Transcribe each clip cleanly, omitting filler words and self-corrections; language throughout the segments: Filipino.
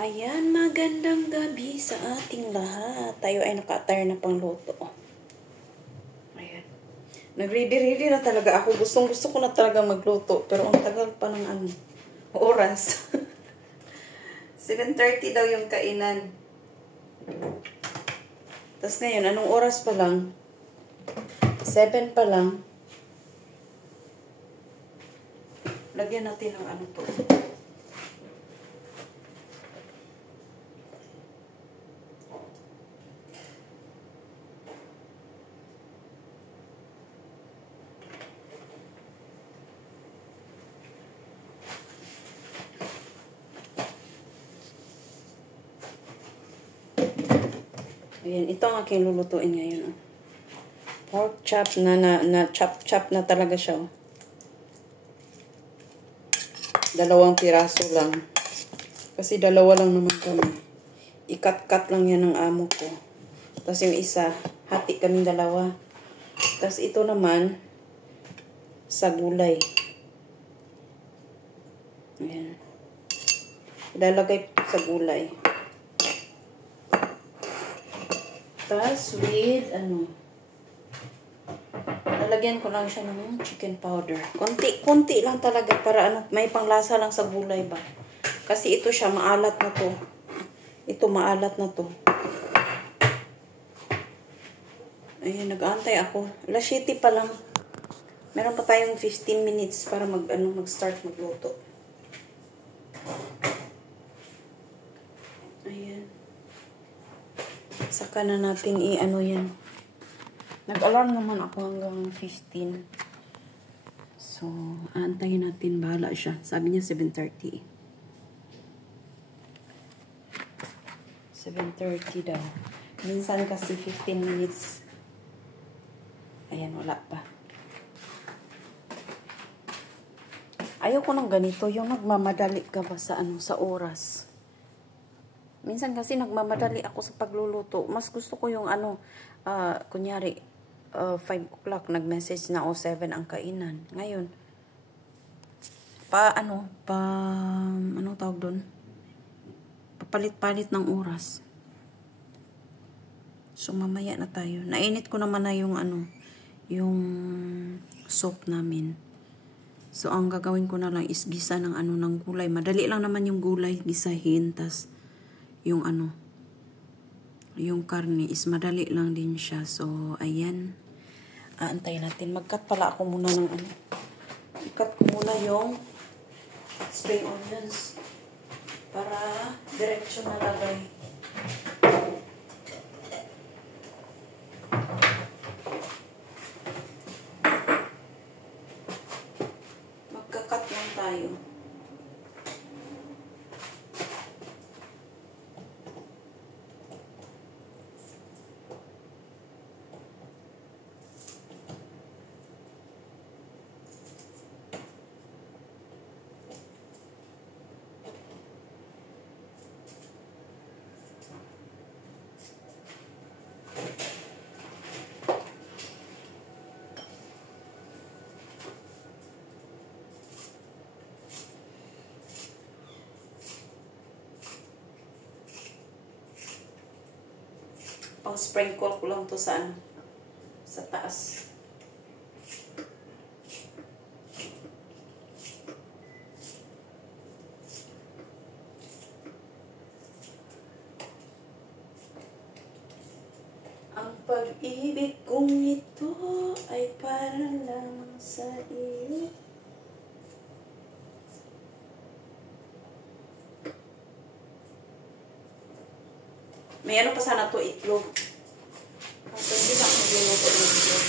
Ayan, magandang gabi sa ating lahat. Tayo ay naka-attire na pangluto. Ayan. Nag-ready na talaga ako. Gusto ko na talaga magluto. Pero ang tagal pa ng oras. 7:30 daw yung kainan. Tapos ngayon, anong oras pa lang? 7 pa lang. Lagyan natin ng ano to. Ayan, ito ang aking lulutuin ngayon. Pork chop na chop na talaga siya. 2 piraso lang. Kasi 2 lang naman kami. I-cut-cut lang yan ng amo ko. Tapos yung isa, hati kaming 2. Tapos ito naman, sa gulay. Ayan. Ilalagay sa gulay. Tapos with, lalagyan ko lang siya ng chicken powder. Konti lang talaga para may panglasa lang sa gulay ba. Kasi ito siya, maalat na to. Ito, maalat na to. Ayan, nag-aantay ako. Alas 7 pa lang. Meron pa tayong 15 minutes para mag-start magluto. Ayan. Saka na natin yan. Nag-alarm naman ako hanggang 15. So, aantayin natin. Bahala siya. Sabi niya 7:30. 7:30 daw. Minsan kasi 15 minutes. Ayan, wala pa. Ayaw ko ng ganito. Yung nagmamadali ka ba sa oras. Minsan kasi nagmamadali ako sa pagluluto. Mas gusto ko yung kunyari, 5 o'clock, nag-message na 7 ang kainan. Ngayon, anong tawag doon? Papalit-palit ng oras. So, mamaya na tayo. Nainit ko naman na yung soup namin. So, ang gagawin ko na lang is gisa ng ng gulay. Madali lang naman yung gulay, gisahin, tas yung karne is madali lang din siya. So, ayan. Aantayin natin. Mag-cut pala ako muna ng I-cut ko muna yung spring onions para diretso nalagay. Magka-cut lang tayo. Pang-sprinkle ko lang to sa taas. Ang pag-ibig kong ito ay para lang sa iyo. May pa sana to, itlog. Hindi na ako luluto ng itlog.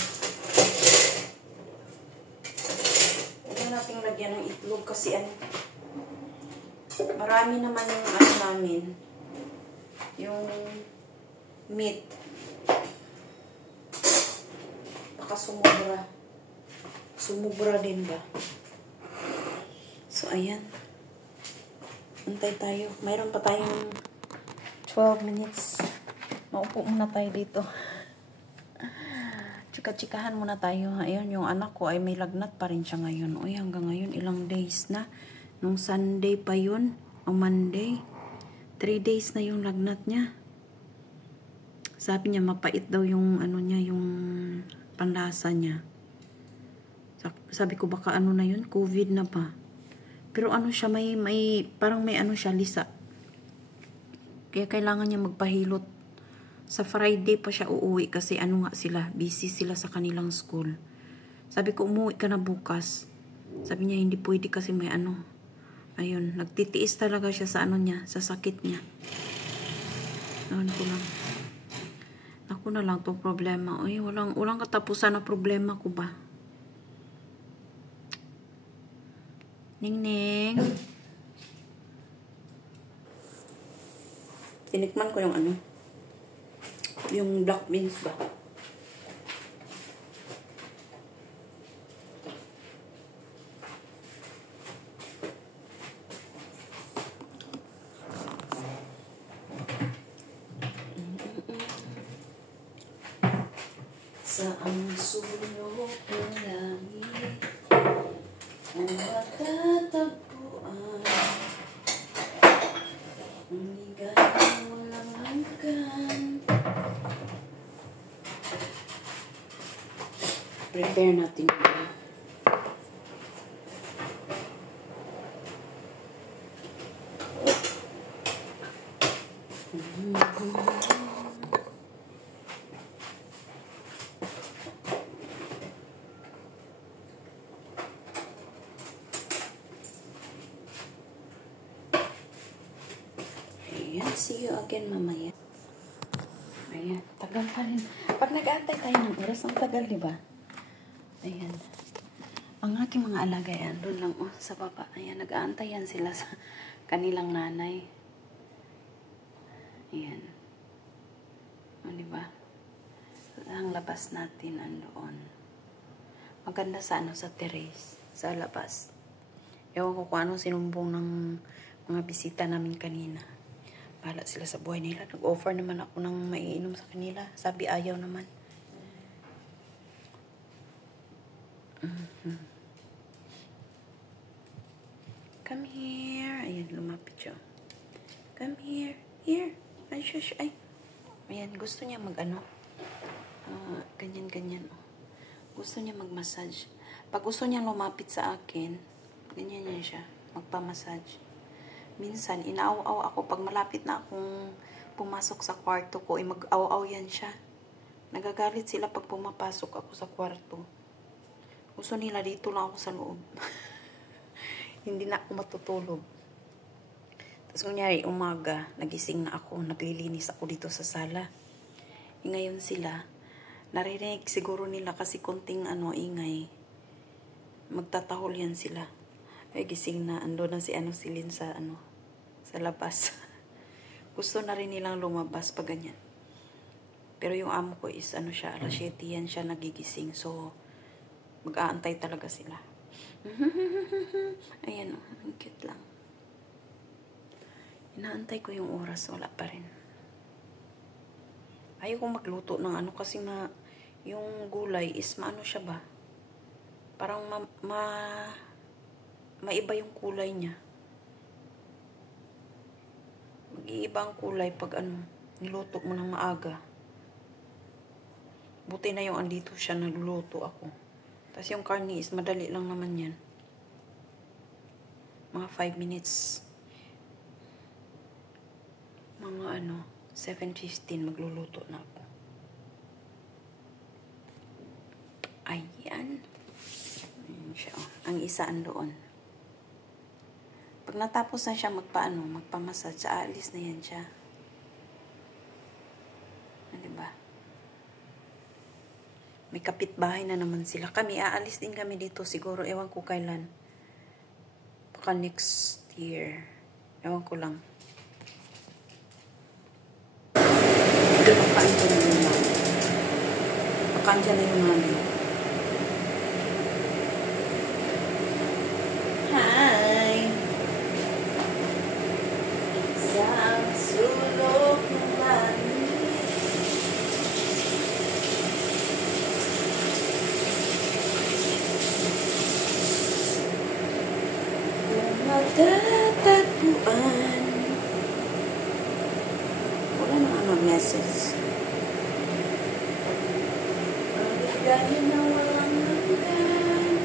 Huwag natin lagyan ng itlog kasi marami naman yung namin. Yung meat. Baka sumubra. Sumubra din ba? So, ayan. Antay tayo. Mayroon pa tayong 12 minutes. Maupo muna tayo dito. Chika-chikahan muna tayo. Ayun, yung anak ko ay may lagnat pa rin siya ngayon. Uy, hanggang ngayon, ilang days na. Nung Sunday pa yun, o Monday. 3 days na yung lagnat niya. Sabi niya mapait daw yung ano niya, yung panlasa niya. Sabi ko baka ano na yun, COVID na ba? Pero ano siya, parang may ano siya, lisa. Kaya kailangan niya magpahilot. Sa Friday pa siya uuwi kasi ano nga sila, busy sila sa kanilang school. Sabi ko, umuwi ka na bukas. Sabi niya, hindi pwede kasi may ano. Ayun, nagtitiis talaga siya sa ano niya, sa sakit niya. Ako na lang tong problema. Ay, walang katapusan na problema ko ba? Ning. Tinikman ko yung ano, yung black beans ba? Sa ang sulok ng langit ang matatagpuan, ang ligayang walang hanggan. Prepare natin yun. Ayan, see you again mamaya. Ayan, tagal pa rin. Pag nag-aantay tayo ng oras, ang tagal, di ba? Ayan. Ang aking mga alaga yan, doon lang, sa baba. Ayan, nag-aantay yan sila sa kanilang nanay. Ayan. O, di ba? Ang labas natin, andoon. Maganda sa sa terrace, sa labas. Ewan ko kung anong sinumbong ng mga bisita namin kanina. Bahala sila sa buhay nila. Nag-offer naman ako ng maiinom sa kanila. Sabi ayaw naman. Come here. Ayan, lumapit siya. Come here. Here. Ay, shush. Ay. Ayan, gusto niya mag-ano. Ganyan-ganyan. Gusto niya mag-massage. Pag gusto niya lumapit sa akin, ganyan niya siya. Magpa-massage. Minsan, inaaw-aw ako. Pag malapit na akong pumasok sa kwarto ko, mag-aw-aw yan siya. Nagagalit sila pag pumapasok ako sa kwarto. Gusto nila dito lang ako sa loob. Hindi na ako matutulog. Tapos kunyari, umaga, nagising na ako, naglilinis ako dito sa sala. Ngayon sila, narinig siguro nila kasi konting ingay. Magtatahol yan sila. Ay, gising na, ando na si Silin sa sa labas. Gusto na rin nilang lumabas pag ganyan. Pero yung amo ko is siya, alas 7 yan siya nagigising. So, mag-aantay talaga sila. Ayan ang cute lang. Inaantay ko yung oras, wala pa rin. Ayaw kong magluto ng kasi yung gulay is siya ba? Parang maiba yung kulay niya. Mag-iiba ang kulay pag niluto mo ng maaga. Buti na yung andito siya, nagluluto ako. Tapos yung karne is madali lang naman yan. Mga 5 minutes. Mga 7:15 magluluto na ako. Ayan. Ayan siya. Ang isa andoon. Pag natapos na siya magpa-massage, aalis na yan siya. Diba? May kapitbahay na naman sila. Kami, aalis din kami dito siguro. Ewan ko kailan. Baka next year. Ewan ko lang. Pagkain ko na yung mami. Pagkain na yung mami. Hi! Sa sulok ng langit. Matatagpuan meses. Ganyan na walang hanggan.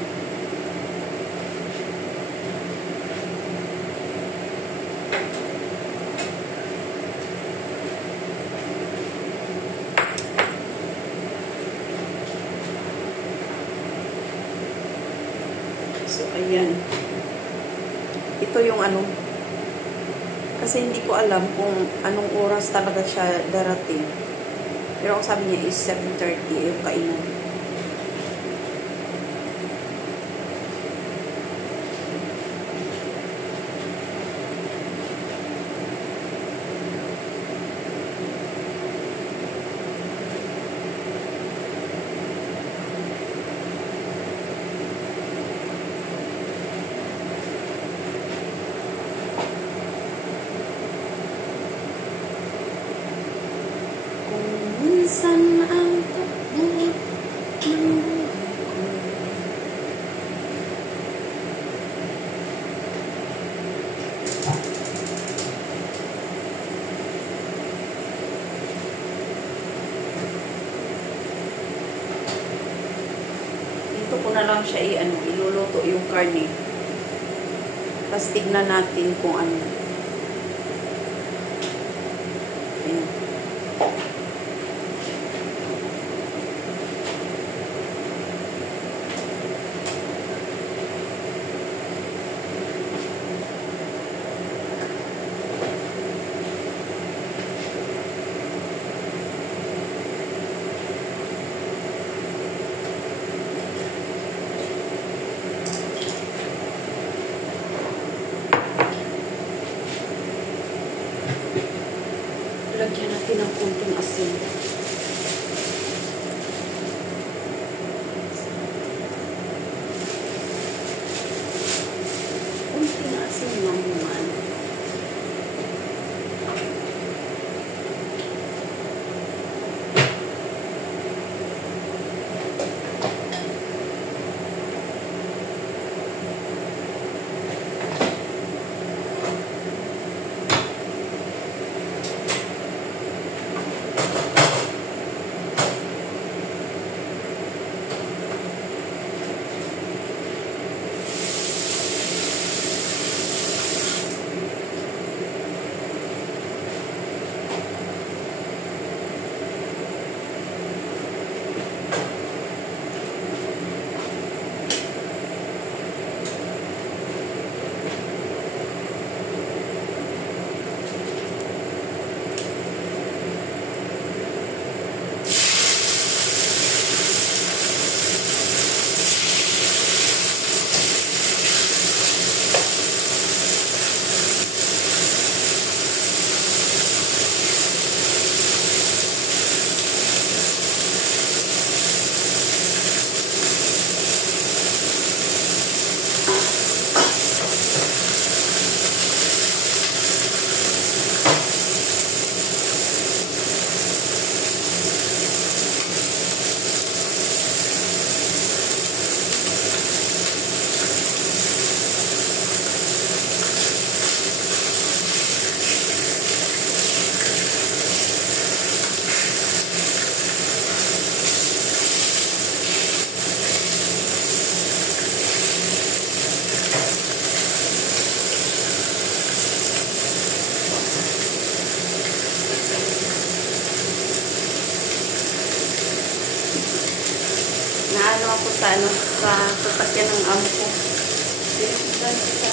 So, ayan. Ito yung ano. Kasi hindi ko alam kung anong oras talaga siya darating. Pero ang sabi niya is 7:30 yung kainan. Minsan ang takbo ng buhay ko. Dito ko na lang siya iluluto yung karne. Tapos tignan natin kung ano. Ayan. Lagyan natin ng konting asin. Konting asin lang naman. Naano ako sa sasakyan ng amo ko. Pinagdan kita.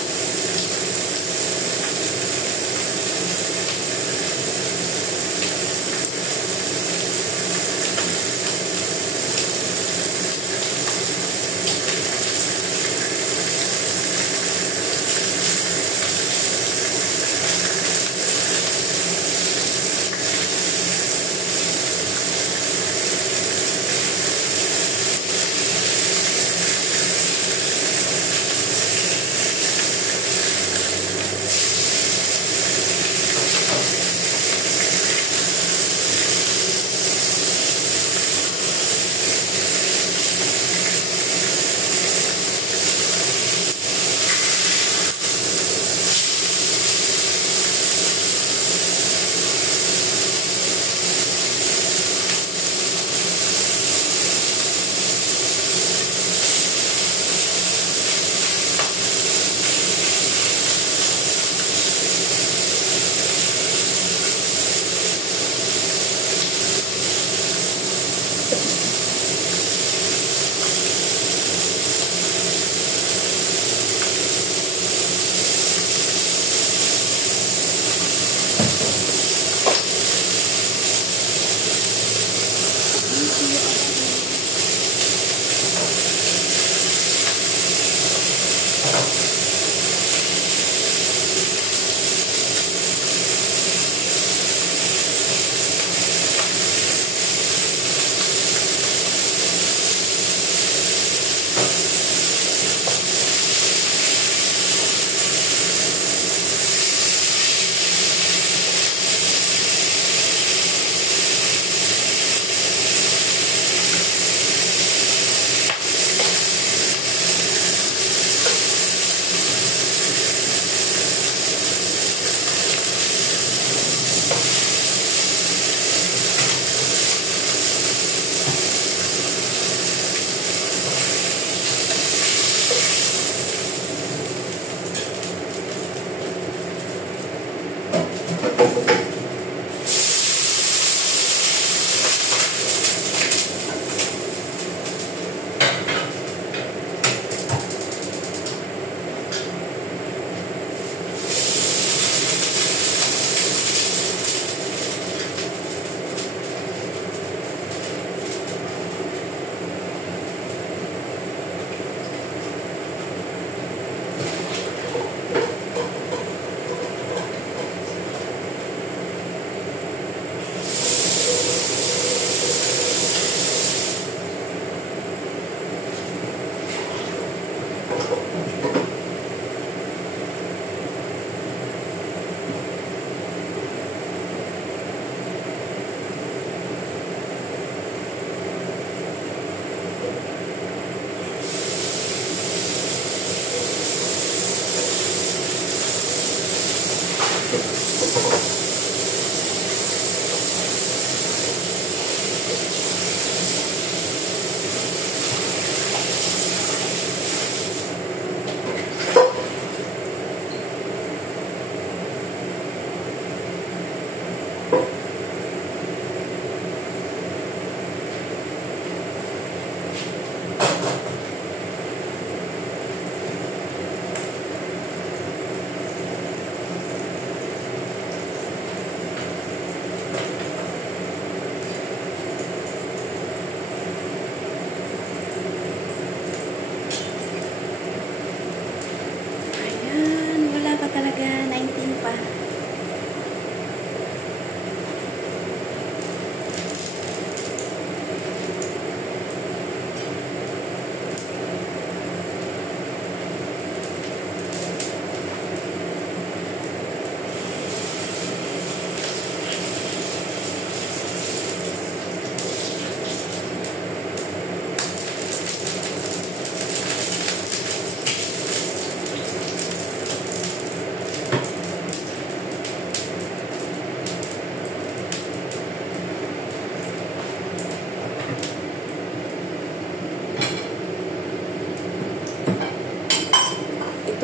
Talaga, 19 pa.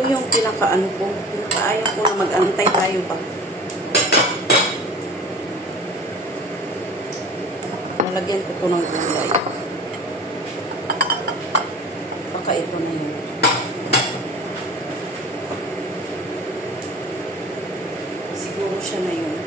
Ito yung pinakaayaw ko na mag-antay tayo pa. Lalagyan ko ito ng gulay. Baka ito na yun. Siguro siya na yun.